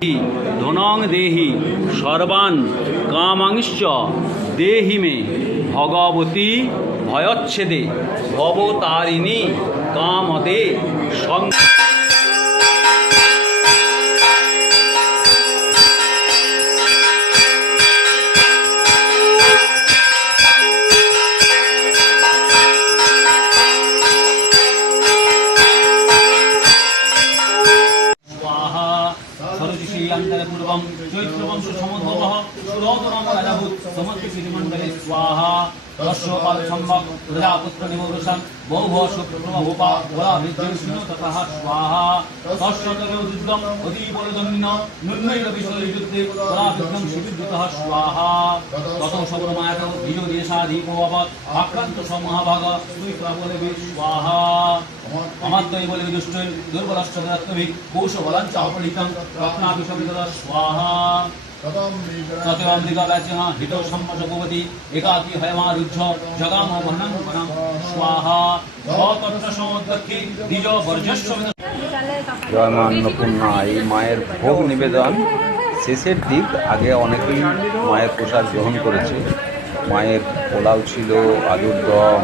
ধনং দেহি সর্বান কামাংশ্চ দেহি মে ভগবতী ভয়চ্ছেদে ভবতারিণী কামদে সং पूर्वं चैत्रवंश समुद्भवः सुरोधनाम राजाभूत समस्त श्रीमंडले स्वाहा दर्शोपाल सम्भव प्रजापुत्र निवृषं बहुभव सुप्रभुपा वला विद्युष्ण ततः स्वाहा तस्यतयो दुर्गम अदीपरदन्निन निर्णय विषय युद्धे वला विद्यं शिविद्युतः स्वाहा ततो सब्रमायत धीरो देशाधीपो अवत् आक्रांत समहाभाग सुप्रबले स्वाहा अमात्यै बले विदुष्टै दुर्बलश्च दत्तभि कोशबलं च अपहृतं रत्नाभिषेकतः स्वाहा ततोऽम्बिकावाच्यः हितो सम्मजभवति एकाकी हयमारुह्य जगाम वहनं वनं स्वाहा तत्र समुद्रके द्विज वर्जस्व জয় মা অন্নপূর্ণা। এই মায়ের ভোগ নিবেদন শেষের দিক, আগে অনেকেই মায়ের প্রসাদ গ্রহণ করেছে। মায়ের পোলাও ছিল, আলুর দম,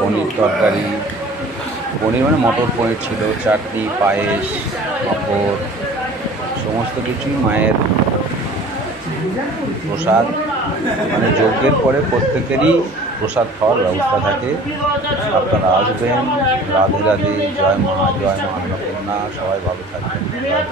পনির তরকারি, পনির মানে মটর পনির ছিল, চাটনি, পায়েস, পাঁপড়, সমস্ত কিছুই মায়ের প্রসাদ। মানে যজ্ঞের পরে প্রত্যেকেরই প্রসাদ খাওয়ার ব্যবস্থা থাকে। আপনারা আসবেন। রাধে রাধে। জয় মা অন্নপূর্ণা। সবাই ভালো থাকবেন।